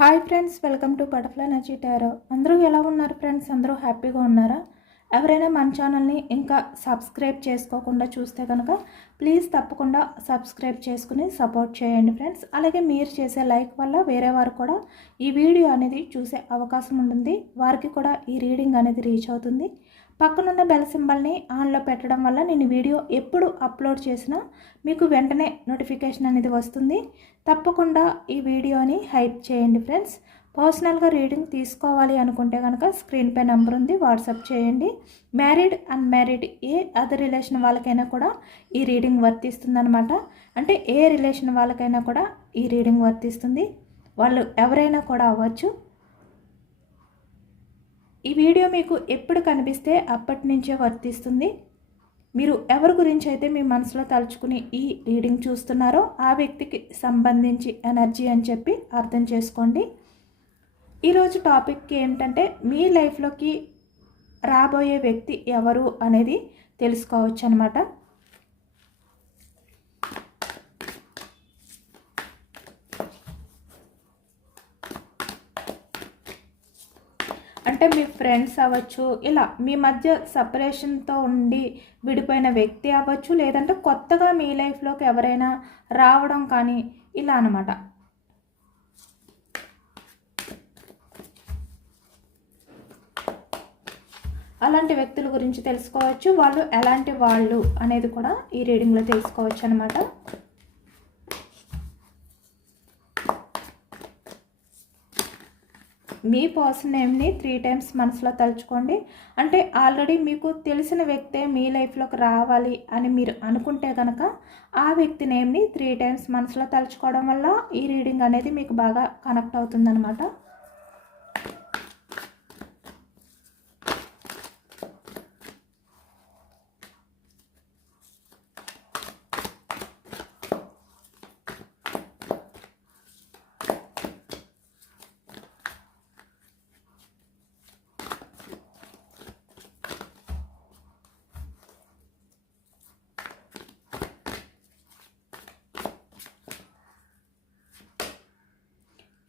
Hi friends, welcome to butterfly energy tarot. అందరూ ఎలా ఉన్నారు ఫ్రెండ్స్? అందరూ హ్యాపీగా ఉన్నారా? ఎవరైనా మన ఛానల్ని ఇంకా సబ్స్క్రైబ్ చేసుకోకుండా చూస్తే కనుక ప్లీజ్ తప్పకుండా సబ్స్క్రైబ్ చేసుకుని సపోర్ట్ చేయండి ఫ్రెండ్స్. అలాగే మీరు చేసే లైక్ వల్ల వేరే వారు కూడా ఈ వీడియో అనేది చూసే అవకాశం ఉంటుంది, వారికి కూడా ఈ రీడింగ్ అనేది రీచ్ అవుతుంది. పక్కనున్న బెల్ సింబల్ని ఆన్లో పెట్టడం వల్ల నేను వీడియో ఎప్పుడు అప్లోడ్ చేసినా మీకు వెంటనే నోటిఫికేషన్ అనేది వస్తుంది. తప్పకుండా ఈ వీడియోని హైప్ చేయండి ఫ్రెండ్స్. పర్సనల్గా రీడింగ్ తీసుకోవాలి అనుకుంటే కనుక స్క్రీన్పై నెంబర్ ఉంది, వాట్సాప్ చేయండి. మ్యారీడ్ అన్మ్యారీడ్ ఏ అదర్ రిలేషన్ వాళ్ళకైనా కూడా ఈ రీడింగ్ వర్తిస్తుందన్నమాట. అంటే ఏ రిలేషన్ వాళ్ళకైనా కూడా ఈ రీడింగ్ వర్తిస్తుంది, వాళ్ళు ఎవరైనా కూడా అవ్వచ్చు. ఈ వీడియో మీకు ఎప్పుడు కనిపిస్తే అప్పటి నుంచే వర్తిస్తుంది. మీరు ఎవరి గురించి అయితే మీ మనసులో తలుచుకుని ఈ రీడింగ్ చూస్తున్నారో ఆ వ్యక్తికి సంబంధించి ఎనర్జీ అని చెప్పి అర్థం చేసుకోండి. ఈరోజు టాపిక్ ఏంటంటే మీ లైఫ్లోకి రాబోయే వ్యక్తి ఎవరు అనేది తెలుసుకోవచ్చు అన్నమాట. అంటే మీ ఫ్రెండ్స్ అవ్వచ్చు, ఇలా మీ మధ్య సపరేషన్తో ఉండి విడిపోయిన వ్యక్తి అవ్వచ్చు, లేదంటే కొత్తగా మీ లైఫ్లోకి ఎవరైనా రావడం కానీ ఇలా అన్నమాట. అలాంటి వ్యక్తుల గురించి తెలుసుకోవచ్చు, వాళ్ళు ఎలాంటి వాళ్ళు అనేది కూడా ఈ రీడింగ్లో తెలుసుకోవచ్చు అన్నమాట. మీ పర్సన్ నేమ్ని 3 టైమ్స్ మనసులో తలుచుకోండి. అంటే ఆల్రెడీ మీకు తెలిసిన వ్యక్తే మీ లైఫ్లోకి రావాలి అని మీరు అనుకుంటే కనుక ఆ వ్యక్తి నేమ్ని 3 టైమ్స్ మనసులో తలుచుకోవడం వల్ల ఈ రీడింగ్ అనేది మీకు బాగా కనెక్ట్ అవుతుందన్నమాట.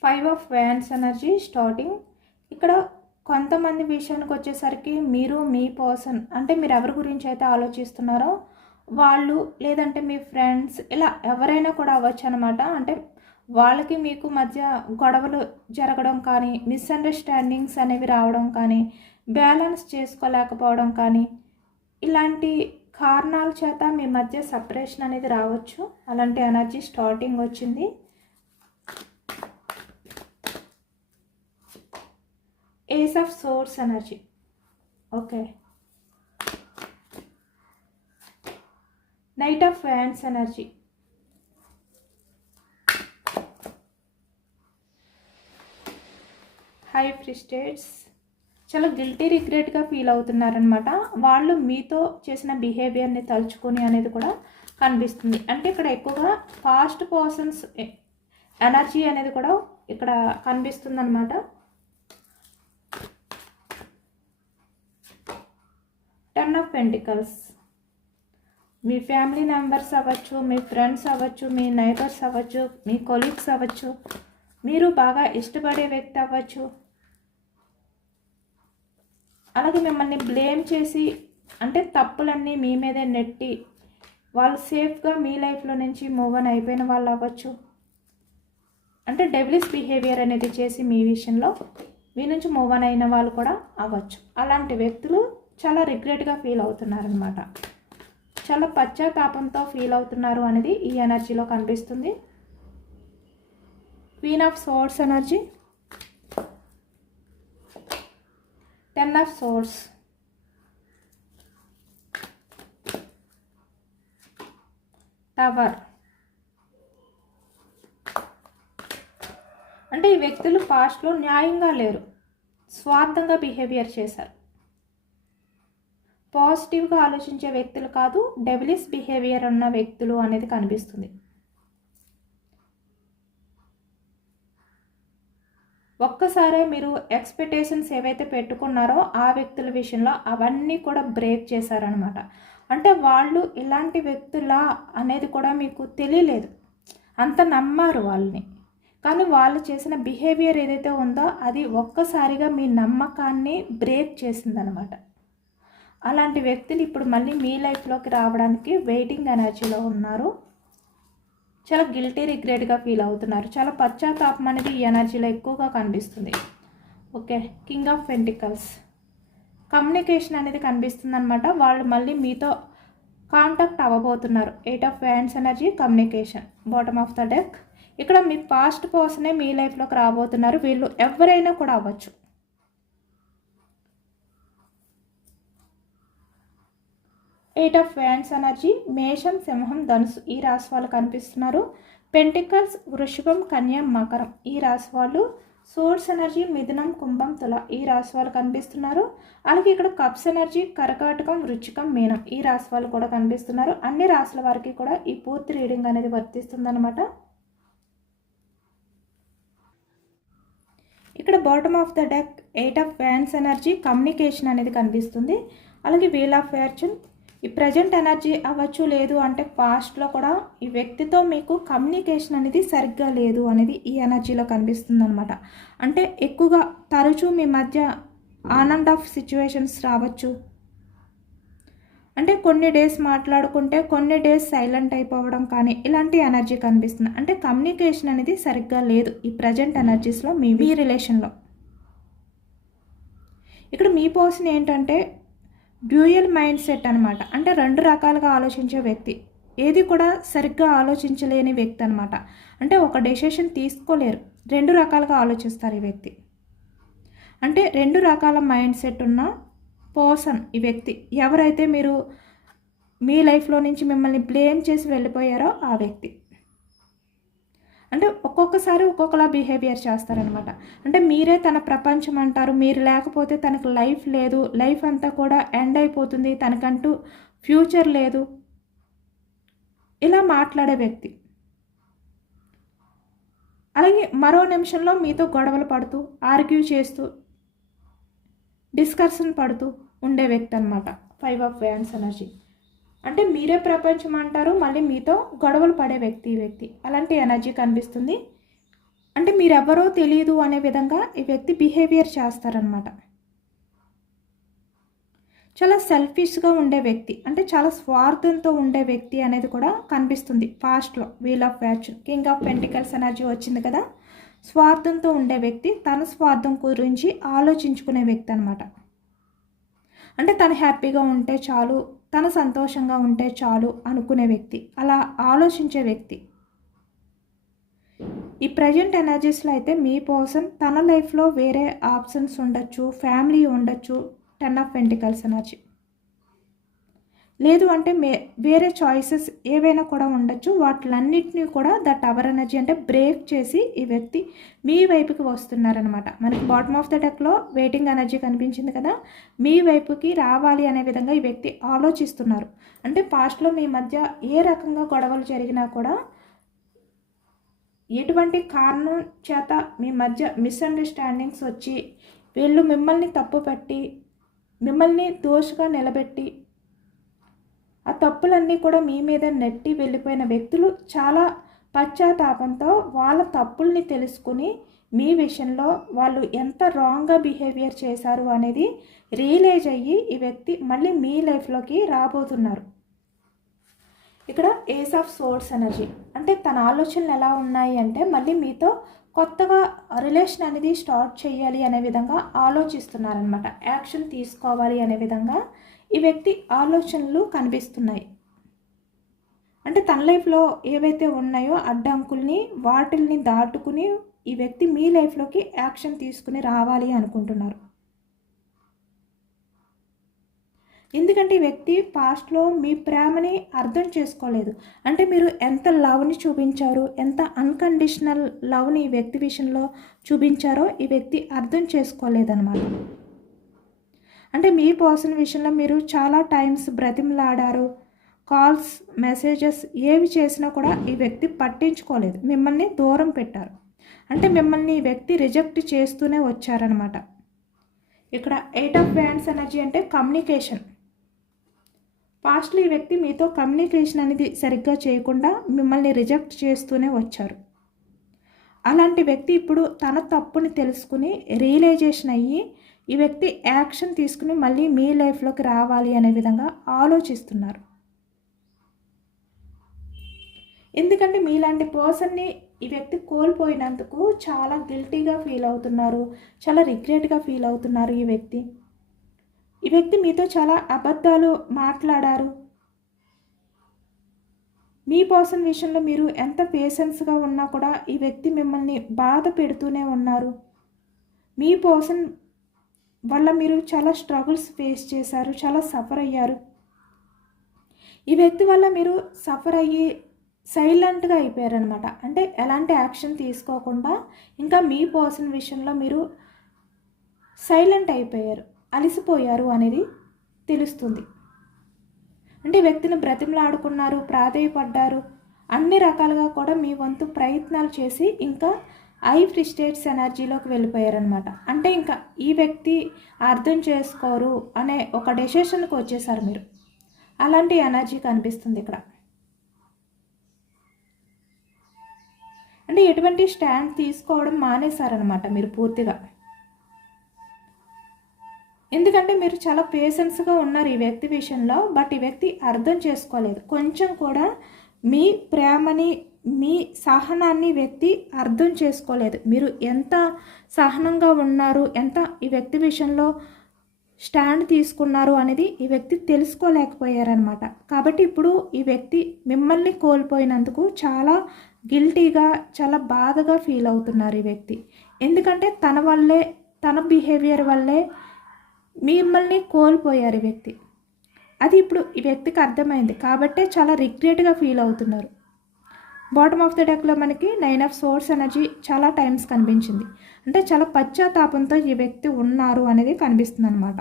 Five of wands energy starting. ఇక్కడ కొంతమంది విషయానికి వచ్చేసరికి మీరు మీ పర్సన్ అంటే మీరు ఎవరి గురించి అయితే ఆలోచిస్తున్నారో వాళ్ళు, లేదంటే మీ ఫ్రెండ్స్, ఇలా ఎవరైనా కూడా అవ్వచ్చు అనమాట. అంటే వాళ్ళకి మీకు మధ్య గొడవలు జరగడం కానీ, మిస్అండర్స్టాండింగ్స్ అనేవి రావడం కానీ, బ్యాలెన్స్ చేసుకోలేకపోవడం కానీ, ఇలాంటి కారణాల చేత మీ మధ్య సపరేషన్ అనేది రావచ్చు. అలాంటి ఎనర్జీ స్టార్టింగ్ వచ్చింది. Ace of source energy. Okay. Knight of wands energy. High priestess. చాలా గిల్టీ రిగ్రెట్గా ఫీల్ అవుతున్నారనమాట. వాళ్ళు మీతో చేసిన బిహేవియర్ని తలుచుకొని అనేది కూడా కనిపిస్తుంది. అంటే ఇక్కడ ఎక్కువగా పాస్ట్ పర్సన్స్ ఎనర్జీ అనేది కూడా ఇక్కడ కనిపిస్తుంది అనమాట. 10 of pentacles. Me family members అవ్వచ్చు, మీ ఫ్రెండ్స్ అవ్వచ్చు, మీ నైబర్స్ అవ్వచ్చు, మీ కొలీగ్స్ అవ్వచ్చు, మీరు బాగా ఇష్టపడే వ్యక్తి అవ్వచ్చు. అలాగే మిమ్మల్ని బ్లేమ్ చేసి అంటే తప్పులన్నీ మీ మీదే నెట్టి వాళ్ళు సేఫ్గా మీ లైఫ్లో నుంచి మూవ్ ఆన్ అయిపోయిన వాళ్ళు అవ్వచ్చు. అంటే డెవిలిష్ బిహేవియర్ అనేది చేసి మీ విషయంలో మీ నుంచి మూవ్ ఆన్ అయిన వాళ్ళు కూడా అవ్వచ్చు. అలాంటి వ్యక్తులు చాలా రిగ్రెట్గా ఫీల్ అవుతున్నారనమాట. చాలా పశ్చాత్తాపంతో ఫీల్ అవుతున్నారు అనేది ఈ ఎనర్జీలో కనిపిస్తుంది. Queen of swords energy. 10 of swords. Tower. అంటే ఈ వ్యక్తులు పాస్ట్లో న్యాయంగా లేరు, స్వార్థంగా బిహేవియర్ చేశారు. పాజిటివ్గా ఆలోచించే వ్యక్తులు కాదు, డెవిలిష్ బిహేవియర్ ఉన్న వ్యక్తులు అనేది కనిపిస్తుంది. ఒక్కసారే మీరు ఎక్స్పెక్టేషన్స్ ఏవైతే పెట్టుకున్నారో ఆ వ్యక్తుల విషయంలో అవన్నీ కూడా బ్రేక్ చేశారనమాట. అంటే వాళ్ళు ఇలాంటి వ్యక్తులా అనేది కూడా మీకు తెలియలేదు, అంత నమ్మారు వాళ్ళని. కానీ వాళ్ళు చేసిన బిహేవియర్ ఏదైతే ఉందో అది ఒక్కసారిగా మీ నమ్మకాన్ని బ్రేక్ చేసిందనమాట. అలాంటి వ్యక్తులు ఇప్పుడు మళ్ళీ మీ లైఫ్లోకి రావడానికి వెయిటింగ్ ఎనర్జీలో ఉన్నారు. చాలా గిల్టీ రిగ్రెట్గా ఫీల్ అవుతున్నారు. చాలా పశ్చాత్తాపం అనేది ఈ ఎనర్జీలో ఎక్కువగా కనిపిస్తుంది. Okay, king of pentacles, communication అనేది కనిపిస్తుంది అనమాట. వాళ్ళు మళ్ళీ మీతో కాంటాక్ట్ అవ్వబోతున్నారు. 8 of wands energy, communication. Bottom of the deck, ఇక్కడ మీ పాస్ట్ పర్సనే మీ లైఫ్లోకి రాబోతున్నారు. వీళ్ళు ఎవరైనా కూడా అవ్వచ్చు. 8 ఆఫ్ వ్యాండ్స్ ఎనర్జీ, మేషం, సింహం, ధనుసు ఈ రాశి వాళ్ళు కనిపిస్తున్నారు. పెంటికల్స్, వృషభం, కన్య, మకరం ఈ రాశి వాళ్ళు. సోర్స్ ఎనర్జీ, మిథునం, కుంభం, తుల ఈ రాశి వాళ్ళు కనిపిస్తున్నారు. అలాగే ఇక్కడ కప్స్ ఎనర్జీ, కర్కాటకం, వృచ్చికం, మీనం ఈ రాశి వాళ్ళు కూడా కనిపిస్తున్నారు. అన్ని రాశుల వారికి కూడా ఈ పూర్తి రీడింగ్ అనేది వర్తిస్తుందన్నమాట. ఇక్కడ bottom of the deck 8 of wands energy, communication అనేది కనిపిస్తుంది. అలాగే వీల్ ఆఫ్ ఫార్చ్యూన్, ఈ ప్రజెంట్ ఎనర్జీ అవ్వచ్చు, లేదు అంటే పాస్ట్లో కూడా ఈ వ్యక్తితో మీకు కమ్యూనికేషన్ అనేది సరిగ్గా లేదు అనేది ఈ ఎనర్జీలో కనిపిస్తుంది అనమాట. అంటే ఎక్కువగా తరచూ మీ మధ్య ఆన్ అండ్ ఆఫ్ సిచ్యువేషన్స్ రావచ్చు. అంటే కొన్ని డేస్ మాట్లాడుకుంటే కొన్ని డేస్ సైలెంట్ అయిపోవడం కానీ ఇలాంటి ఎనర్జీ కనిపిస్తుంది. అంటే కమ్యూనికేషన్ అనేది సరిగ్గా లేదు ఈ ప్రజెంట్ ఎనర్జీస్లో మీ రిలేషన్లో. ఇక్కడ మీ పర్సన్ ఏంటంటే డ్యూయల్ మైండ్ సెట్ అనమాట. అంటే 2 రకాలుగా ఆలోచించే వ్యక్తి, ఏది కూడా సరిగ్గా ఆలోచించలేని వ్యక్తి అనమాట. అంటే ఒక డెసిషన్ తీసుకోలేరు, 2 రకాలుగా ఆలోచిస్తారు ఈ వ్యక్తి. అంటే 2 రకాల మైండ్ సెట్ ఉన్న పర్సన్ ఈ వ్యక్తి. ఎవరైతే మీరు మీ లైఫ్లో నుంచి మిమ్మల్ని బ్లేమ్ చేసి వెళ్ళిపోయారో ఆ వ్యక్తి. అంటే ఒక్కొక్కసారి ఒక్కొక్కలా బిహేవియర్ చేస్తారనమాట. అంటే మీరే తన ప్రపంచం అంటారు, మీరు లేకపోతే తనకు లైఫ్ లేదు, లైఫ్ అంతా కూడా ఎండ్ అయిపోతుంది, తనకంటూ ఫ్యూచర్ లేదు, ఇలా మాట్లాడే వ్యక్తి. అలాగే మరో నిమిషంలో మీతో గొడవలు పడుతూ, ఆర్గ్యూ చేస్తూ, డిస్కషన్ పడుతూ ఉండే వ్యక్తి అనమాట. 5 ఆఫ్ వ్యాండ్స్ ఎనర్జీ, అంటే మీరే ప్రపంచం అంటారు, మళ్ళీ మీతో గొడవలు పడే వ్యక్తి ఈ వ్యక్తి. అలాంటి ఎనర్జీ కనిపిస్తుంది. అంటే మీరెవరో తెలియదు అనే విధంగా ఈ వ్యక్తి బిహేవియర్ చేస్తారనమాట. చాలా సెల్ఫిష్గా ఉండే వ్యక్తి, అంటే చాలా స్వార్థంతో ఉండే వ్యక్తి అనేది కూడా కనిపిస్తుంది పాస్ట్లో. Wheel of fortune, king of pentacles energy వచ్చింది కదా. స్వార్థంతో ఉండే వ్యక్తి, తన స్వార్థం గురించి ఆలోచించుకునే వ్యక్తి అనమాట. అంటే తను హ్యాపీగా ఉంటే చాలు, తను సంతోషంగా ఉంటే చాలు అనుకునే వ్యక్తి, అలా ఆలోచించే వ్యక్తి. ఈ ప్రజెంట్ ఎనర్జీస్లో అయితే మీ పర్సన్ తన లైఫ్లో వేరే ఆప్షన్స్ ఉండొచ్చు, ఫ్యామిలీ ఉండొచ్చు, 10 ఆఫ్ పెంటికల్స్ ఎనర్జీ, లేదు అంటే వేరే చాయిసెస్ ఏవైనా కూడా ఉండొచ్చు. వాటిలన్నింటినీ కూడా ద టవర్ ఎనర్జీ అంటే బ్రేక్ చేసి ఈ వ్యక్తి మీ వైపుకి వస్తున్నారనమాట. మనకి బాటమ్ ఆఫ్ ద డెక్లో వెయిటింగ్ ఎనర్జీ కనిపించింది కదా, మీ వైపుకి రావాలి అనే విధంగా ఈ వ్యక్తి ఆలోచిస్తున్నారు. అంటే పాస్ట్లో మీ మధ్య ఏ రకంగా గొడవలు జరిగినా కూడా ఎటువంటి కారణం చేత మీ మధ్య మిస్అండర్స్టాండింగ్స్ వచ్చి వీళ్ళు మిమ్మల్ని తప్పుపట్టి మిమ్మల్ని దోషగా నిలబెట్టి ఆ తప్పులన్నీ కూడా మీ మీద నెట్టి వెళ్ళిపోయిన వ్యక్తులు చాలా పశ్చాత్తాపంతో వాళ్ళ తప్పుల్ని తెలుసుకుని మీ విషయంలో వాళ్ళు ఎంత రాంగ్గా బిహేవియర్ చేశారు అనేది రియలైజ్ అయ్యి ఈ వ్యక్తి మళ్ళీ మీ లైఫ్లోకి రాబోతున్నారు. ఇక్కడ ఏస్ ఆఫ్ సోర్స్ ఎనర్జీ, అంటే తన ఆలోచనలు ఎలా ఉన్నాయి అంటే మళ్ళీ మీతో కొత్తగా రిలేషన్ అనేది స్టార్ట్ చేయాలి అనే విధంగా ఆలోచిస్తున్నారనమాట. యాక్షన్ తీసుకోవాలి అనే విధంగా ఈ వ్యక్తి ఆలోచనలు కనిపిస్తున్నాయి. అంటే తన లైఫ్లో ఏవైతే ఉన్నాయో అడ్డంకుల్ని వాటిల్ని దాటుకుని ఈ వ్యక్తి మీ లైఫ్లోకి యాక్షన్ తీసుకుని రావాలి అనుకుంటున్నారు. ఎందుకంటే ఈ వ్యక్తి పాస్ట్లో మీ ప్రేమని అర్థం చేసుకోలేదు. అంటే మీరు ఎంత లవ్ని చూపించారు, ఎంత అన్కండిషనల్ లవ్ని ఈ వ్యక్తి విషయంలో చూపించారో ఈ వ్యక్తి అర్థం చేసుకోలేదన్నమాట. అంటే మీ పర్సన్ విషయంలో మీరు చాలా టైమ్స్ బ్రతిమలాడారు, కాల్స్ మెసేజెస్ ఏవి చేసినా కూడా ఈ వ్యక్తి పట్టించుకోలేదు, మిమ్మల్ని దూరం పెట్టారు. అంటే మిమ్మల్ని ఈ వ్యక్తి రిజెక్ట్ చేస్తూనే వచ్చారనమాట. ఇక్కడ 8 ఆఫ్ వ్యాండ్స్ ఎనర్జీ అంటే కమ్యూనికేషన్. పాస్ట్లో ఈ వ్యక్తి మీతో కమ్యూనికేషన్ అనేది సరిగ్గా చేయకుండా మిమ్మల్ని రిజెక్ట్ చేస్తూనే వచ్చారు. అలాంటి వ్యక్తి ఇప్పుడు తన తప్పుని తెలుసుకుని రియలైజేషన్ అయ్యి ఈ వ్యక్తి యాక్షన్ తీసుకుని మళ్ళీ మీ లైఫ్లోకి రావాలి అనే విధంగా ఆలోచిస్తున్నారు. ఎందుకంటే మీలాంటి పర్సన్ని ఈ వ్యక్తి కోల్పోయినందుకు చాలా గిల్టీగా ఫీల్ అవుతున్నారు, చాలా రిగ్రెట్గా ఫీల్ అవుతున్నారు. ఈ వ్యక్తి మీతో చాలా అబద్ధాలు మాట్లాడారు. మీ పర్సన్ విషయంలో మీరు ఎంత పేషెన్స్గా ఉన్నా కూడా ఈ వ్యక్తి మిమ్మల్ని బాధ పెడుతూనే ఉన్నారు. మీ పర్సన్ వల్ల మీరు చాలా స్ట్రగుల్స్ ఫేస్ చేశారు, చాలా సఫర్ అయ్యారు. ఈ వ్యక్తి వల్ల మీరు సఫర్ అయ్యి సైలెంట్గా అయిపోయారనమాట. అంటే ఎలాంటి యాక్షన్ తీసుకోకుండా ఇంకా మీ పర్సన్ విషయంలో మీరు సైలెంట్ అయిపోయారు, అలసిపోయారు అనేది తెలుస్తుంది. అంటే వ్యక్తిని బ్రతిమలాడుకున్నారు, ప్రాధేయపడ్డారు, అన్ని రకాలుగా కూడా మీ వంతు ప్రయత్నాలు చేసి ఇంకా ఫ్రస్ట్రేట్స్ ఎనర్జీలోకి వెళ్ళిపోయారనమాట. అంటే ఇంకా ఈ వ్యక్తి అర్థం చేసుకోరు అనే ఒక డెసిషన్కి వచ్చేసారు మీరు. అలాంటి ఎనర్జీ కనిపిస్తుంది ఇక్కడ. అంటే ఎటువంటి స్టాండ్ తీసుకోవడం మానేశారనమాట మీరు పూర్తిగా. ఎందుకంటే మీరు చాలా పేషెన్స్గా ఉన్నారు ఈ వ్యక్తి విషయంలో. బట్ ఈ వ్యక్తి అర్థం చేసుకోలేదు, కొంచెం కూడా మీ ప్రేమని, మీ సహనాన్ని వ్యక్తి అర్థం చేసుకోలేదు. మీరు ఎంత సహనంగా ఉన్నారు, ఎంత ఈ వ్యక్తి విషయంలో స్టాండ్ తీసుకున్నారు అనేది ఈ వ్యక్తి తెలుసుకోలేకపోయారనమాట. కాబట్టి ఇప్పుడు ఈ వ్యక్తి మిమ్మల్ని కోల్పోయినందుకు చాలా గిల్టీగా, చాలా బాధగా ఫీల్ అవుతున్నారు ఈ వ్యక్తి. ఎందుకంటే తన వల్లే, తన బిహేవియర్ వల్లే మిమ్మల్ని కోల్పోయారు ఈ వ్యక్తి. అది ఇప్పుడు ఈ వ్యక్తికి అర్థమైంది కాబట్టే చాలా రిగ్రెట్గా ఫీల్ అవుతున్నారు. బాటమ్ ఆఫ్ ద డెక్లో మనకి 9 ఆఫ్ సోర్స్ ఎనర్జీ చాలా టైమ్స్ కనిపించింది. అంటే చాలా పశ్చాత్తాపంతో ఈ వ్యక్తి ఉన్నారు అనేది కనిపిస్తుంది అనమాట.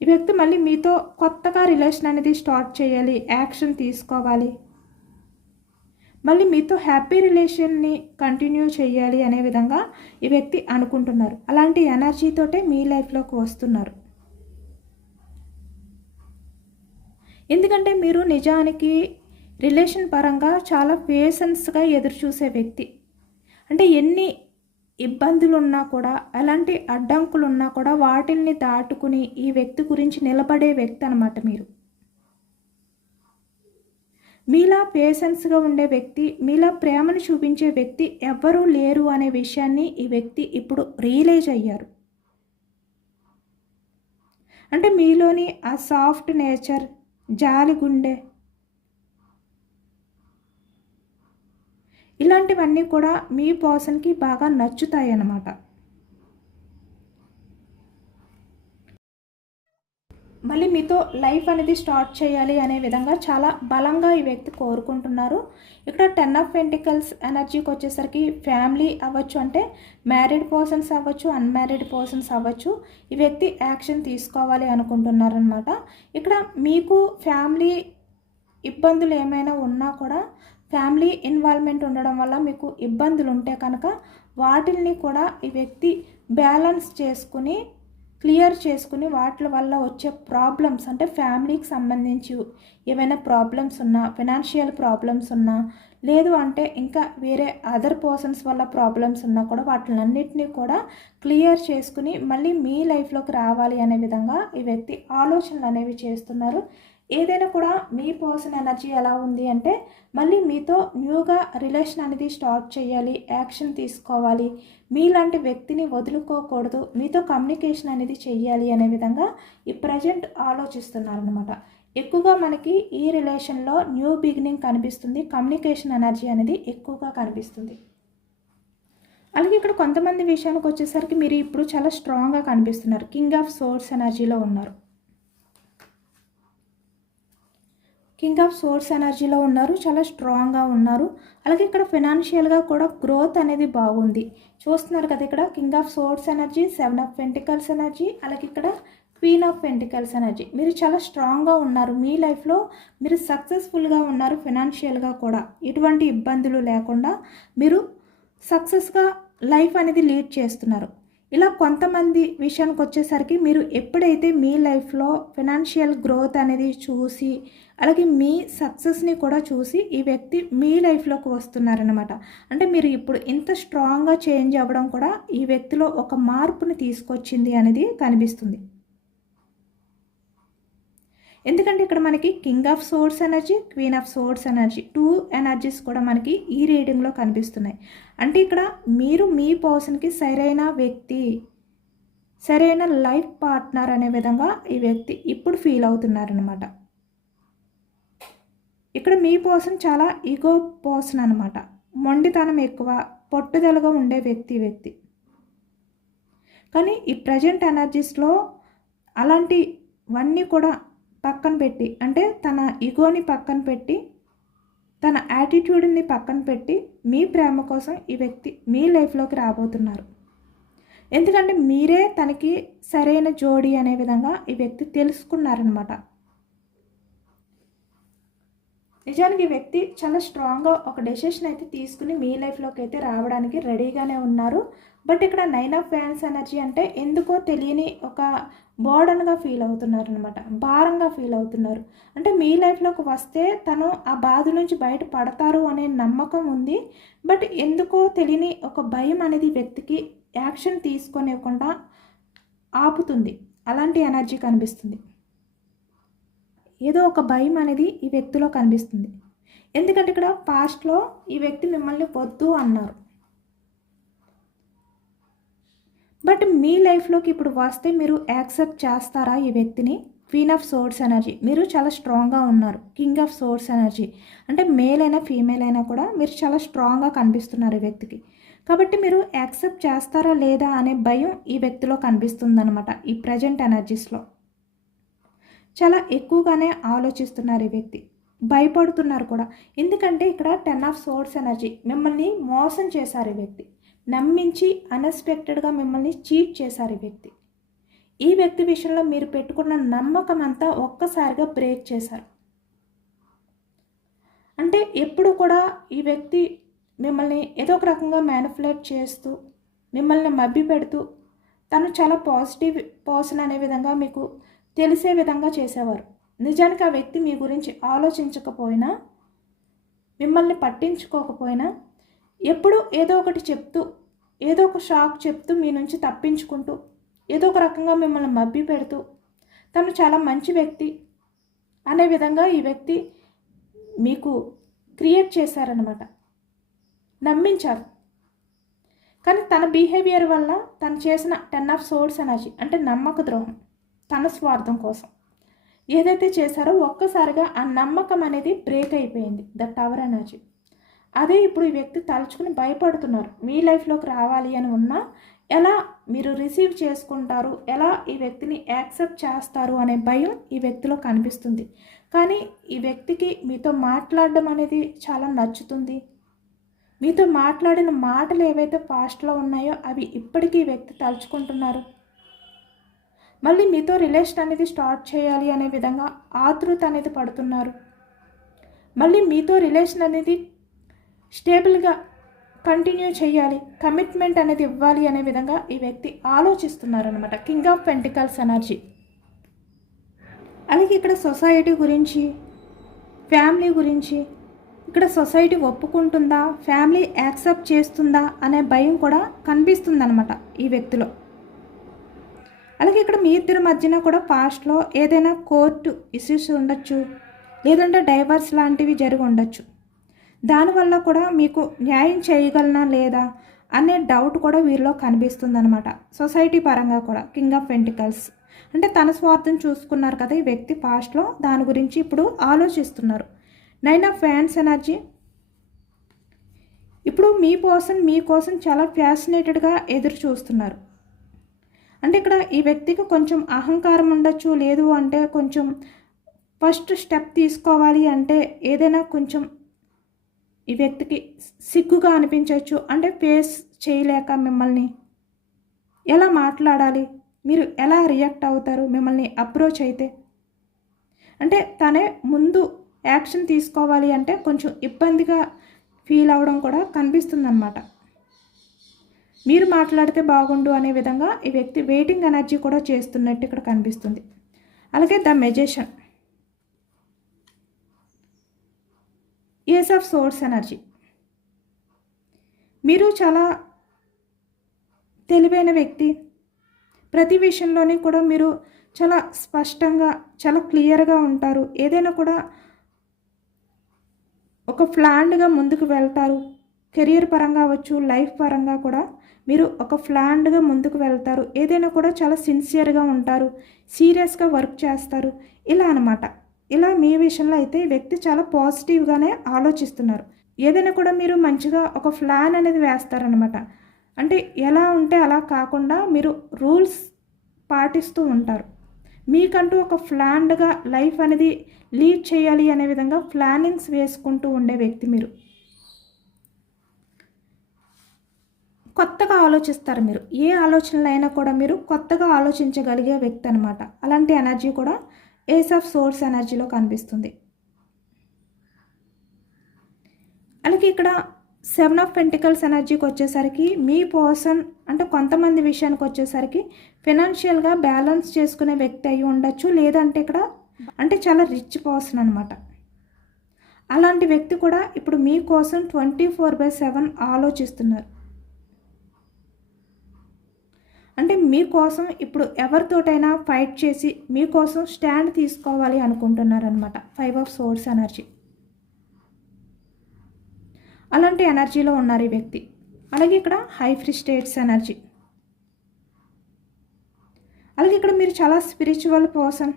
ఈ వ్యక్తి మళ్ళీ మీతో కొత్తగా రిలేషన్ అనేది స్టార్ట్ చేయాలి, యాక్షన్ తీసుకోవాలి, మళ్ళీ మీతో హ్యాపీ రిలేషన్ని కంటిన్యూ చేయాలి అనే విధంగా ఈ వ్యక్తి అనుకుంటున్నారు. అలాంటి ఎనర్జీతోటే మీ లైఫ్లోకి వస్తున్నారు. ఎందుకంటే మీరు నిజానికి రిలేషన్ పరంగా చాలా పేషెన్స్గా ఎదురు చూసే వ్యక్తి. అంటే ఎన్ని ఇబ్బందులు ఉన్నా కూడా, ఎలాంటి అడ్డంకులు ఉన్నా కూడా వాటిల్ని దాటుకుని ఈ వ్యక్తి గురించి నిలబడే వ్యక్తి అన్నమాట మీరు. మీలా పేషెన్స్గా ఉండే వ్యక్తి, మీలా ప్రేమను చూపించే వ్యక్తి ఎవ్వరూ లేరు అనే విషయాన్ని ఈ వ్యక్తి ఇప్పుడు రియలైజ్ అయ్యారు. అంటే మీలోని ఆ సాఫ్ట్ నేచర్, జాలి గుండె, ఇలాంటివన్నీ కూడా మీ పర్సన్కి బాగా నచ్చుతాయి అన్నమాట. మళ్ళీ మీతో లైఫ్ అనేది స్టార్ట్ చేయాలి అనే విధంగా చాలా బలంగా ఈ వ్యక్తి కోరుకుంటున్నారు. ఇక్కడ 10 ఆఫ్ పెంటికల్స్ ఎనర్జీకి వచ్చేసరికి ఫ్యామిలీ అవ్వచ్చు, అంటే మ్యారీడ్ పర్సన్స్ అవ్వచ్చు, అన్మ్యారీడ్ పర్సన్స్ అవ్వచ్చు, ఈ వ్యక్తి యాక్షన్ తీసుకోవాలి అనుకుంటున్నారనమాట. ఇక్కడ మీకు ఫ్యామిలీ ఇబ్బందులు ఏమైనా ఉన్నా కూడా, ఫ్యామిలీ ఇన్వాల్వ్మెంట్ ఉండడం వల్ల మీకు ఇబ్బందులు ఉంటే కనుక వాటిల్ని కూడా ఈ వ్యక్తి బ్యాలెన్స్ చేసుకుని, క్లియర్ చేసుకుని, వాటి వల్ల వచ్చే ప్రాబ్లమ్స్, అంటే ఫ్యామిలీకి సంబంధించి ఏమైనా ప్రాబ్లమ్స్ ఉన్నా, ఫైనాన్షియల్ ప్రాబ్లమ్స్ ఉన్నా, లేదు అంటే ఇంకా వేరే అదర్ పర్సన్స్ వల్ల ప్రాబ్లమ్స్ ఉన్నా కూడా వాటిలన్నిటినీ కూడా క్లియర్ చేసుకుని మళ్ళీ మీ లైఫ్లోకి రావాలి అనే విధంగా ఈ వ్యక్తి ఆలోచనలు అనేవి చేస్తున్నారు. ఏదైనా కూడా మీ పర్సన్ ఎనర్జీ ఎలా ఉంది అంటే మళ్ళీ మీతో న్యూగా రిలేషన్ అనేది స్టార్ట్ చేయాలి, యాక్షన్ తీసుకోవాలి, మీలాంటి వ్యక్తిని వదులుకోకూడదు, మీతో కమ్యూనికేషన్ అనేది చెయ్యాలి అనే విధంగా ఈ ప్రజెంట్ ఆలోచిస్తున్నారనమాట. ఎక్కువగా మనకి ఈ రిలేషన్లో న్యూ బిగినింగ్ కనిపిస్తుంది, కమ్యూనికేషన్ ఎనర్జీ అనేది ఎక్కువగా కనిపిస్తుంది. అలాగే ఇక్కడ కొంతమంది విషయానికి వచ్చేసరికి మీరు ఇప్పుడు చాలా స్ట్రాంగ్గా కనిపిస్తున్నారు, కింగ్ ఆఫ్ సోర్స్ ఎనర్జీలో ఉన్నారు. కింగ్ ఆఫ్ సోర్స్ ఎనర్జీలో ఉన్నారు, చాలా స్ట్రాంగ్గా ఉన్నారు. అలాగే ఇక్కడ ఫైనాన్షియల్గా కూడా గ్రోత్ అనేది బాగుంది. చూస్తున్నారు కదా, ఇక్కడ king of swords energy, 7 of pentacles energy, అలాగే ఇక్కడ క్వీన్ ఆఫ్ పెంటికల్స్ ఎనర్జీ. మీరు చాలా స్ట్రాంగ్గా ఉన్నారు, మీ లైఫ్లో మీరు సక్సెస్ఫుల్గా ఉన్నారు. ఫైనాన్షియల్గా కూడా ఎటువంటి ఇబ్బందులు లేకుండా మీరు సక్సెస్గా లైఫ్ అనేది లీడ్ చేస్తున్నారు. ఇలా కొంతమంది విషయానికి వచ్చేసరికి మీరు ఎప్పుడైతే మీ లైఫ్లో ఫినాన్షియల్ గ్రోత్ అనేది చూసి అలాగే మీ సక్సెస్ని కూడా చూసి ఈ వ్యక్తి మీ లైఫ్లోకి వస్తున్నారనమాట. అంటే మీరు ఇప్పుడు ఇంత స్ట్రాంగ్గా చేంజ్ అవ్వడం కూడా ఈ వ్యక్తిలో ఒక మార్పుని తీసుకొచ్చింది అనేది కనిపిస్తుంది. ఎందుకంటే ఇక్కడ మనకి king of swords energy, queen of swords energy, 2 energies కూడా మనకి ఈ రీడింగ్లో కనిపిస్తున్నాయి. అంటే ఇక్కడ మీరు మీ పర్సన్కి సరైన వ్యక్తి, సరైన లైఫ్ పార్ట్నర్ అనే విధంగా ఈ వ్యక్తి ఇప్పుడు ఫీల్ అవుతున్నారనమాట. ఇక్కడ మీ పర్సన్ చాలా ఈగో పర్సన్ అనమాట. మొండితనం ఎక్కువ, పట్టుదలగా ఉండే వ్యక్తి. కానీ ఈ ప్రజెంట్ ఎనర్జీస్లో అలాంటివన్నీ కూడా పక్కన పెట్టి, అంటే తన ఈగోని పక్కన పెట్టి, తన యాటిట్యూడ్ని పక్కన పెట్టి మీ ప్రేమ కోసం ఈ వ్యక్తి మీ లైఫ్లోకి రాబోతున్నారు. ఎందుకంటే మీరే తనకి సరైన జోడి అనే విధంగా ఈ వ్యక్తి తెలుసుకున్నారనమాట. నిజానికి ఈ వ్యక్తి చాలా స్ట్రాంగ్గా ఒక డెసిషన్ అయితే తీసుకుని మీ లైఫ్లోకి అయితే రావడానికి రెడీగానే ఉన్నారు. బట్ ఇక్కడ 9 ఆఫ్ వ్యాండ్స్ ఎనర్జీ అంటే ఎందుకో తెలియని ఒక బర్డన్గా ఫీల్ అవుతున్నారు అనమాట, భారంగా ఫీల్ అవుతున్నారు. అంటే మీ లైఫ్లోకి వస్తే తను ఆ బాధ నుంచి బయట పడతారు అనే నమ్మకం ఉంది. బట్ ఎందుకో తెలియని ఒక భయం అనేది వ్యక్తికి యాక్షన్ తీసుకొనివ్వకుండా ఆపుతుంది. అలాంటి ఎనర్జీ కనిపిస్తుంది. ఏదో ఒక భయం అనేది ఈ వ్యక్తిలో కనిపిస్తుంది. ఎందుకంటే ఇక్కడ పాస్ట్లో ఈ వ్యక్తి మిమ్మల్ని వద్దు అన్నారు. బట్ మీ లైఫ్లోకి ఇప్పుడు వస్తే మీరు యాక్సెప్ట్ చేస్తారా ఈ వ్యక్తిని? క్వీన్ ఆఫ్ సోర్స్ ఎనర్జీ, మీరు చాలా స్ట్రాంగ్గా ఉన్నారు. కింగ్ ఆఫ్ సోర్స్ ఎనర్జీ అంటే మేల్ అయినా ఫీమేల్ అయినా కూడా మీరు చాలా స్ట్రాంగ్గా కనిపిస్తున్నారు ఈ వ్యక్తికి. కాబట్టి మీరు యాక్సెప్ట్ చేస్తారా లేదా అనే భయం ఈ వ్యక్తిలో కనిపిస్తుందన్నమాట. ఈ ప్రజెంట్ ఎనర్జీస్లో చాలా ఎక్కువగానే ఆలోచిస్తున్నారు ఈ వ్యక్తి, భయపడుతున్నారు కూడా. ఎందుకంటే ఇక్కడ 10 ఆఫ్ సోర్స్ ఎనర్జీ, మిమ్మల్ని మోసం చేశారు ఈ వ్యక్తి, నమ్మించి అన్ఎక్స్పెక్టెడ్గా మిమ్మల్ని చీట్ చేశారు ఈ వ్యక్తి. ఈ వ్యక్తి విషయంలో మీరు పెట్టుకున్న నమ్మకం అంతా ఒక్కసారిగా బ్రేక్ చేశారు. అంటే ఎప్పుడు కూడా ఈ వ్యక్తి మిమ్మల్ని ఏదో ఒక రకంగా మ్యానిపులేట్ చేస్తూ, మిమ్మల్ని మభ్య పెడుతూ, తను చాలా పాజిటివ్ పర్సన్ అనే విధంగా మీకు తెలిసే విధంగా చేసేవారు. నిజానికి ఆ వ్యక్తి మీ గురించి ఆలోచించకపోయినా, మిమ్మల్ని పట్టించుకోకపోయినా, ఎప్పుడు ఏదో ఒకటి చెప్తూ, ఏదో ఒక షాక్ చెప్తూ మీ నుంచి తప్పించుకుంటూ, ఏదో ఒక రకంగా మిమ్మల్ని మభ్య పెడుతూ, తను చాలా మంచి వ్యక్తి అనే విధంగా ఈ వ్యక్తి మీకు క్రియేట్ చేశారనమాట, నమ్మించారు. కానీ తన బిహేవియర్ వల్ల తను చేసిన 10 ఆఫ్ సోర్స్ ఎనర్జీ అంటే నమ్మక ద్రోహం, తన స్వార్థం కోసం ఏదైతే చేశారో ఒక్కసారిగా ఆ నమ్మకం అనేది బ్రేక్ అయిపోయింది. The tower energy. అదే ఇప్పుడు ఈ వ్యక్తి తలుచుకుని భయపడుతున్నారు. మీ లైఫ్లోకి రావాలి అని ఉన్నా ఎలా మీరు రిసీవ్ చేసుకుంటారు, ఎలా ఈ వ్యక్తిని యాక్సెప్ట్ చేస్తారు అనే భయం ఈ వ్యక్తిలో కనిపిస్తుంది. కానీ ఈ వ్యక్తికి మీతో మాట్లాడడం అనేది చాలా నచ్చుతుంది. మీతో మాట్లాడిన మాటలు ఏవైతే పాస్ట్లో ఉన్నాయో అవి ఇప్పటికీ ఈ వ్యక్తి తలుచుకుంటున్నారు. మళ్ళీ మీతో రిలేషన్ అనేది స్టార్ట్ చేయాలి అనే విధంగా ఆతృత అనేది పడుతున్నారు. మళ్ళీ మీతో రిలేషన్ అనేది స్టేబుల్గా కంటిన్యూ చేయాలి, కమిట్మెంట్ అనేది ఇవ్వాలి అనే విధంగా ఈ వ్యక్తి ఆలోచిస్తున్నారు అనమాట. King of pentacles energy. అలాగే ఇక్కడ సొసైటీ గురించి, ఫ్యామిలీ గురించి, ఇక్కడ సొసైటీ ఒప్పుకుంటుందా, ఫ్యామిలీ యాక్సెప్ట్ చేస్తుందా అనే భయం కూడా కనిపిస్తుందన్నమాట ఈ వ్యక్తిలో. అలాగే ఇక్కడ మీ ఇద్దరి మధ్యన కూడా పాస్ట్లో ఏదైనా కోర్టు ఇష్యూస్ ఉండొచ్చు, లేదంటే డైవర్స్ లాంటివి జరిగి ఉండొచ్చు. దానివల్ల కూడా మీకు న్యాయం చేయగలనా లేదా అనే డౌట్ కూడా వీరిలో కనిపిస్తుందన్నమాట. సొసైటీ పరంగా కూడా కింగ్ ఆఫ్ పెంటికల్స్ అంటే తన స్వార్థం చూసుకున్నారు కదా ఈ వ్యక్తి పాస్ట్లో, దాని గురించి ఇప్పుడు ఆలోచిస్తున్నారు. 9 ఆఫ్ వ్యాండ్స్ ఎనర్జీ. ఇప్పుడు మీకోసం చాలా ఫ్యాసినేటెడ్గా ఎదురు చూస్తున్నారు. అంటే ఇక్కడ ఈ వ్యక్తికి కొంచెం అహంకారం ఉండొచ్చు, లేదు అంటే కొంచెం ఫస్ట్ స్టెప్ తీసుకోవాలి అంటే ఏదైనా కొంచెం ఈ వ్యక్తికి సిగ్గుగా అనిపించవచ్చు. అంటే ఫేస్ చేయలేక మిమ్మల్ని ఎలా మాట్లాడాలి, మీరు ఎలా రియాక్ట్ అవుతారు మిమ్మల్ని అప్రోచ్ అయితే, అంటే తనే ముందు యాక్షన్ తీసుకోవాలి అంటే కొంచెం ఇబ్బందిగా ఫీల్ అవ్వడం కూడా కనిపిస్తుందన్నమాట. మీరు మాట్లాడితే బాగుండు అనే విధంగా ఈ వ్యక్తి వెయిటింగ్ ఎనర్జీ కూడా చేస్తున్నట్టు ఇక్కడ కనిపిస్తుంది. అలాగే the magician, ace of source energy. మీరు చాలా తెలివైన వ్యక్తి. ప్రతి విషయంలోని కూడా మీరు చాలా స్పష్టంగా, చాలా క్లియర్గా ఉంటారు. ఏదైనా కూడా ఒక ప్లాన్డ్గా ముందుకు వెళ్తారు. కెరియర్ పరంగా అవ్వచ్చు, లైఫ్ పరంగా కూడా మీరు ఒక ప్లాన్డ్గా ముందుకు వెళ్తారు. ఏదైనా కూడా చాలా సిన్సియర్గా ఉంటారు, సీరియస్గా వర్క్ చేస్తారు, ఇలా అనమాట. ఇలా మీ విషయంలో అయితే ఈ వ్యక్తి చాలా పాజిటివ్గానే ఆలోచిస్తున్నారు. ఏదైనా కూడా మీరు మంచిగా ఒక ప్లాన్ అనేది వేస్తారనమాట. అంటే ఎలా ఉంటే అలా కాకుండా మీరు రూల్స్ పాటిస్తూ ఉంటారు. మీకంటూ ఒక ప్లాన్డ్గా లైఫ్ అనేది లీడ్ చేయాలి అనే విధంగా ప్లానింగ్స్ వేసుకుంటూ ఉండే వ్యక్తి మీరు. కొత్తగా ఆలోచిస్తారు మీరు. ఏ ఆలోచనలు అయినా కూడా మీరు కొత్తగా ఆలోచించగలిగే వ్యక్తి అనమాట. అలాంటి ఎనర్జీ కూడా ఏస్ ఆఫ్ సోర్స్ ఎనర్జీలో కనిపిస్తుంది. అలాగే ఇక్కడ 7 ఆఫ్ పెంటికల్స్ ఎనర్జీకి వచ్చేసరికి మీ పర్సన్ అంటే కొంతమంది విషయానికి వచ్చేసరికి ఫినాన్షియల్గా బ్యాలెన్స్ చేసుకునే వ్యక్తి అయి ఉండొచ్చు, లేదంటే ఇక్కడ అంటే చాలా రిచ్ పర్సన్ అనమాట. అలాంటి వ్యక్తి కూడా ఇప్పుడు మీకోసం 24/7 ఆలోచిస్తున్నారు. అంటే మీకోసం ఇప్పుడు ఎవరితోటైనా ఫైట్ చేసి మీకోసం స్టాండ్ తీసుకోవాలి అనుకుంటున్నారనమాట. 5 ఆఫ్ సోర్స్ ఎనర్జీ. అలాంటి ఎనర్జీలో ఉన్నారు ఈ వ్యక్తి. అలాగే ఇక్కడ హై ఫ్రిస్టేట్స్ ఎనర్జీ. అలాగే ఇక్కడ మీరు చాలా స్పిరిచువల్ పర్సన్,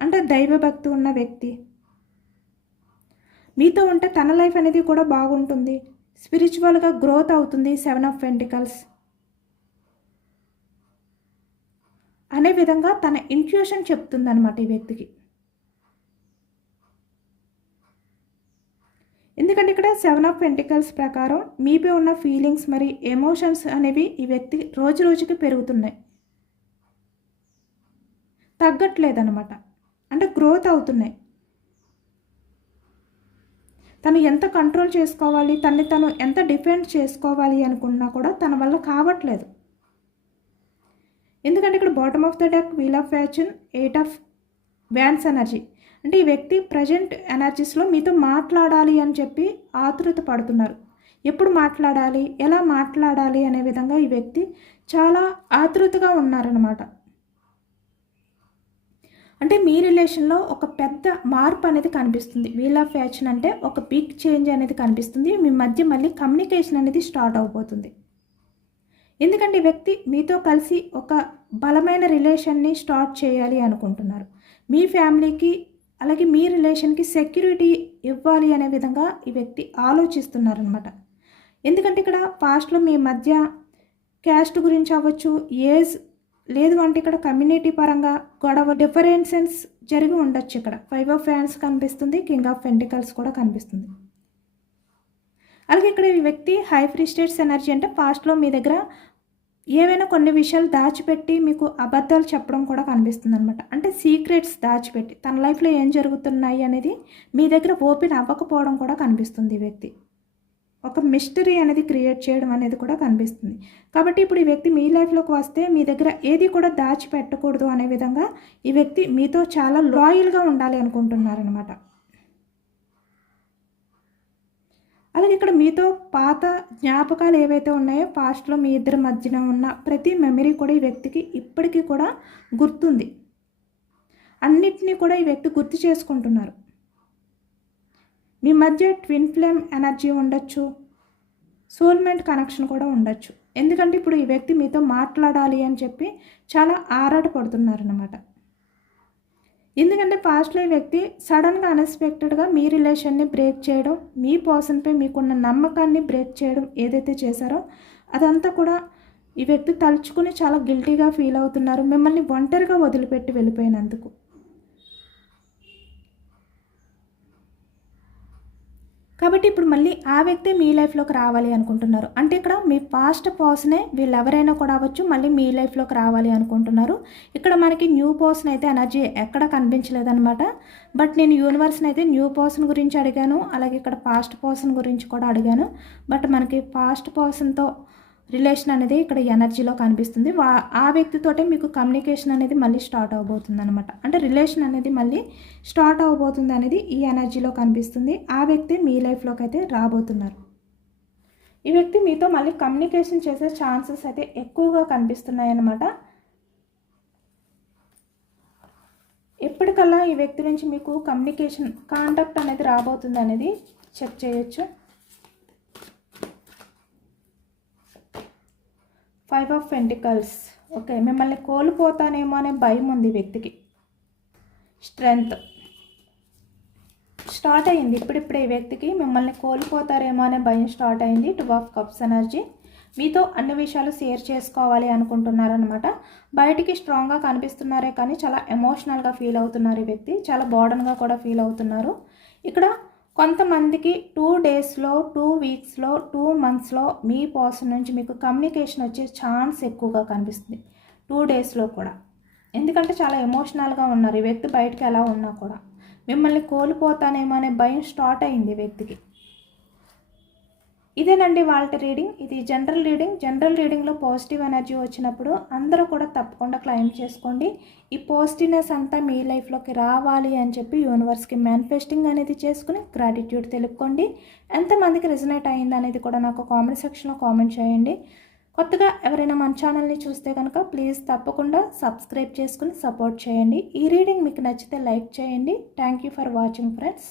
అంటే దైవభక్తి ఉన్న వ్యక్తి. మీతో ఉంటే తన లైఫ్ అనేది కూడా బాగుంటుంది, స్పిరిచువల్గా గ్రోత్ అవుతుంది. 7 ఆఫ్ పెంటికల్స్ అనే విధంగా తన ఇంట్యూషన్ చెప్తుంది అనమాట ఈ వ్యక్తికి. ఎందుకంటే ఇక్కడ 7 ఆఫ్ పెంటికల్స్ ప్రకారం మీపై ఉన్న ఫీలింగ్స్ మరి ఎమోషన్స్ అనేవి ఈ వ్యక్తి రోజు రోజుకి పెరుగుతున్నాయి, తగ్గట్లేదన్నమాట. అంటే గ్రోత్ అవుతున్నాయి. తను ఎంత కంట్రోల్ చేసుకోవాలి, తను ఎంత డిఫెండ్ చేసుకోవాలి అనుకున్నా కూడా తన వల్ల కావట్లేదు. ఎందుకంటే ఇక్కడ bottom of the deck wheel of fortune, 8 of wands energy. అంటే ఈ వ్యక్తి ప్రజెంట్ ఎనర్జీస్లో మీతో మాట్లాడాలి అని చెప్పి ఆతృత పడుతున్నారు. ఎప్పుడు మాట్లాడాలి, ఎలా మాట్లాడాలి అనే విధంగా ఈ వ్యక్తి చాలా ఆతృతగా ఉన్నారనమాట. అంటే మీ రిలేషన్లో ఒక పెద్ద మార్పు అనేది కనిపిస్తుంది. వీల్ ఆఫ్ ఫార్చ్యూన్ అంటే ఒక బిగ్ చేంజ్ అనేది కనిపిస్తుంది. మీ మధ్య మళ్ళీ కమ్యూనికేషన్ అనేది స్టార్ట్ అవబోతుంది. ఎందుకంటే ఈ వ్యక్తి మీతో కలిసి ఒక బలమైన రిలేషన్ని స్టార్ట్ చేయాలి అనుకుంటున్నారు. మీ ఫ్యామిలీకి అలాగే మీ రిలేషన్కి సెక్యూరిటీ ఇవ్వాలి అనే విధంగా ఈ వ్యక్తి ఆలోచిస్తున్నారనమాట. ఎందుకంటే ఇక్కడ పాస్ట్లో మీ మధ్య క్యాస్ట్ గురించి అవ్వచ్చు, ఏజ్ లేదు అంటే ఇక్కడ కమ్యూనిటీ పరంగా గొడవ డిఫరెన్సెస్ జరిగి ఉండొచ్చు. ఇక్కడ 5 ఆఫ్ ఫ్యాన్స్ కనిపిస్తుంది, కింగ్ ఆఫ్ పెంటికల్స్ కూడా కనిపిస్తుంది. అలాగే ఇక్కడ ఈ వ్యక్తి హై ఫ్రిస్టేట్స్ ఎనర్జీ అంటే పాస్ట్లో మీ దగ్గర ఏవైనా కొన్ని విషయాలు దాచిపెట్టి మీకు అబద్ధాలు చెప్పడం కూడా కనిపిస్తుంది అనమాట. అంటే సీక్రెట్స్ దాచిపెట్టి తన లైఫ్లో ఏం జరుగుతున్నాయి అనేది మీ దగ్గర ఓపెన్ అవ్వకపోవడం కూడా కనిపిస్తుంది. ఈ వ్యక్తి ఒక మిస్టరీ అనేది క్రియేట్ చేయడం అనేది కూడా కనిపిస్తుంది. కాబట్టి ఇప్పుడు ఈ వ్యక్తి మీ లైఫ్లోకి వస్తే మీ దగ్గర ఏది కూడా దాచిపెట్టకూడదు అనే విధంగా ఈ వ్యక్తి మీతో చాలా లాయల్గా ఉండాలి అనుకుంటున్నారనమాట. అలాగే ఇక్కడ మీతో పాత జ్ఞాపకాలు ఏవైతే ఉన్నాయో పాస్ట్లో మీ ఇద్దరి మధ్యన ఉన్న ప్రతి మెమరీ కూడా ఈ వ్యక్తికి ఇప్పటికీ కూడా గుర్తుంది. అన్నిటినీ కూడా ఈ వ్యక్తి గుర్తు చేసుకుంటున్నారు. మీ మధ్య ట్విన్ ఫ్లేమ్ ఎనర్జీ ఉండొచ్చు, సోల్మేట్ కనెక్షన్ కూడా ఉండొచ్చు. ఎందుకంటే ఇప్పుడు ఈ వ్యక్తి మీతో మాట్లాడాలి అని చెప్పి చాలా ఆరాటపడుతున్నారన్నమాట. ఎందుకంటే పాస్ట్లో ఈ వ్యక్తి సడన్గా అన్ఎక్స్పెక్టెడ్గా మీ రిలేషన్ని బ్రేక్ చేయడం, మీ పర్సన్పై మీకున్న నమ్మకాన్ని బ్రేక్ చేయడం ఏదైతే చేశారో అదంతా కూడా ఈ వ్యక్తి తలుచుకుని చాలా గిల్టీగా ఫీల్ అవుతున్నారు, మిమ్మల్ని ఒంటరిగా వదిలిపెట్టి వెళ్ళిపోయినందుకు. కాబట్టి ఇప్పుడు మళ్ళీ ఆ వ్యక్తి మీ లైఫ్లోకి రావాలి అనుకుంటున్నారు. అంటే ఇక్కడ మీ పాస్ట్ పర్సనే వీళ్ళు ఎవరైనా కూడా అవ్వచ్చు, మళ్ళీ మీ లైఫ్లోకి రావాలి అనుకుంటున్నారు. ఇక్కడ మనకి న్యూ పర్సన్ అయితే ఎనర్జీ ఎక్కడ కనిపించలేదన్నమాట. బట్ నేను యూనివర్స్ని అయితే న్యూ పర్సన్ గురించి అడిగాను, అలాగే ఇక్కడ పాస్ట్ పర్సన్ గురించి కూడా అడిగాను. బట్ మనకి పాస్ట్ పర్సన్తో రిలేషన్ అనేది ఇక్కడ ఎనర్జీలో కనిపిస్తుంది. ఆ వ్యక్తితోటే మీకు కమ్యూనికేషన్ అనేది మళ్ళీ స్టార్ట్ అవబోతుంది అనమాట. అంటే రిలేషన్ అనేది మళ్ళీ స్టార్ట్ అవబోతుంది అనేది ఈ ఎనర్జీలో కనిపిస్తుంది. ఆ వ్యక్తి మీ లైఫ్లోకి అయితే రాబోతున్నారు. ఈ వ్యక్తి మీతో మళ్ళీ కమ్యూనికేషన్ చేసే ఛాన్సెస్ అయితే ఎక్కువగా కనిపిస్తున్నాయి అన్నమాట. ఎప్పటికల్లా ఈ వ్యక్తి నుంచి మీకు కమ్యూనికేషన్ కాంటాక్ట్ అనేది రాబోతుంది అనేది చెక్ చేయొచ్చు. 5 ఆఫ్ పెంటికల్స్. ఓకే, మిమ్మల్ని కోల్పోతానేమో అనే భయం ఉంది ఈ వ్యక్తికి. స్ట్రెంగ్త్ స్టార్ట్ అయింది ఇప్పుడిప్పుడే ఈ వ్యక్తికి. మిమ్మల్ని కోల్పోతారేమో అనే భయం స్టార్ట్ అయింది. 2 ఆఫ్ కప్స్ ఎనర్జీ. మీతో అన్ని విషయాలు షేర్ చేసుకోవాలి అనుకుంటున్నారనమాట. బయటికి స్ట్రాంగ్గా కనిపిస్తున్నారే కానీ చాలా ఎమోషనల్గా ఫీల్ అవుతున్నారు ఈ వ్యక్తి. చాలా బర్డన్గా కూడా ఫీల్ అవుతున్నారు. ఇక్కడ కొంతమందికి 2 డేస్లో, 2 వీక్స్లో, 2 మంత్స్లో మీ పర్సన్ నుంచి మీకు కమ్యూనికేషన్ వచ్చే ఛాన్స్ ఎక్కువగా కనిపిస్తుంది. 2 డేస్లో కూడా. ఎందుకంటే చాలా ఎమోషనల్గా ఉన్నారు ఈ వ్యక్తి. బయటకు ఎలా ఉన్నా కూడా మిమ్మల్ని కోల్పోతానేమో అనే భయం స్టార్ట్ అయింది వ్యక్తికి. ఇదేనండి వాళ్ళ రీడింగ్. ఇది జనరల్ రీడింగ్. జనరల్ రీడింగ్లో పాజిటివ్ ఎనర్జీ వచ్చినప్పుడు అందరూ కూడా తప్పకుండా క్లైమ్ చేసుకోండి. ఈ పాజిటివ్నెస్ అంతా మీ లైఫ్లోకి రావాలి అని చెప్పి యూనివర్స్కి మేనిఫెస్టింగ్ అనేది చేసుకుని గ్రాటిట్యూడ్ తెలుపుకోండి. ఎంతమందికి రిజనేట్ అయ్యింది అనేది కూడా నాకు కామెంట్ సెక్షన్లో కామెంట్ చేయండి. కొత్తగా ఎవరైనా మన ఛానల్ని చూస్తే కనుక ప్లీజ్ తప్పకుండా సబ్స్క్రైబ్ చేసుకుని సపోర్ట్ చేయండి. ఈ రీడింగ్ మీకు నచ్చితే లైక్ చేయండి. Thank you for watching friends.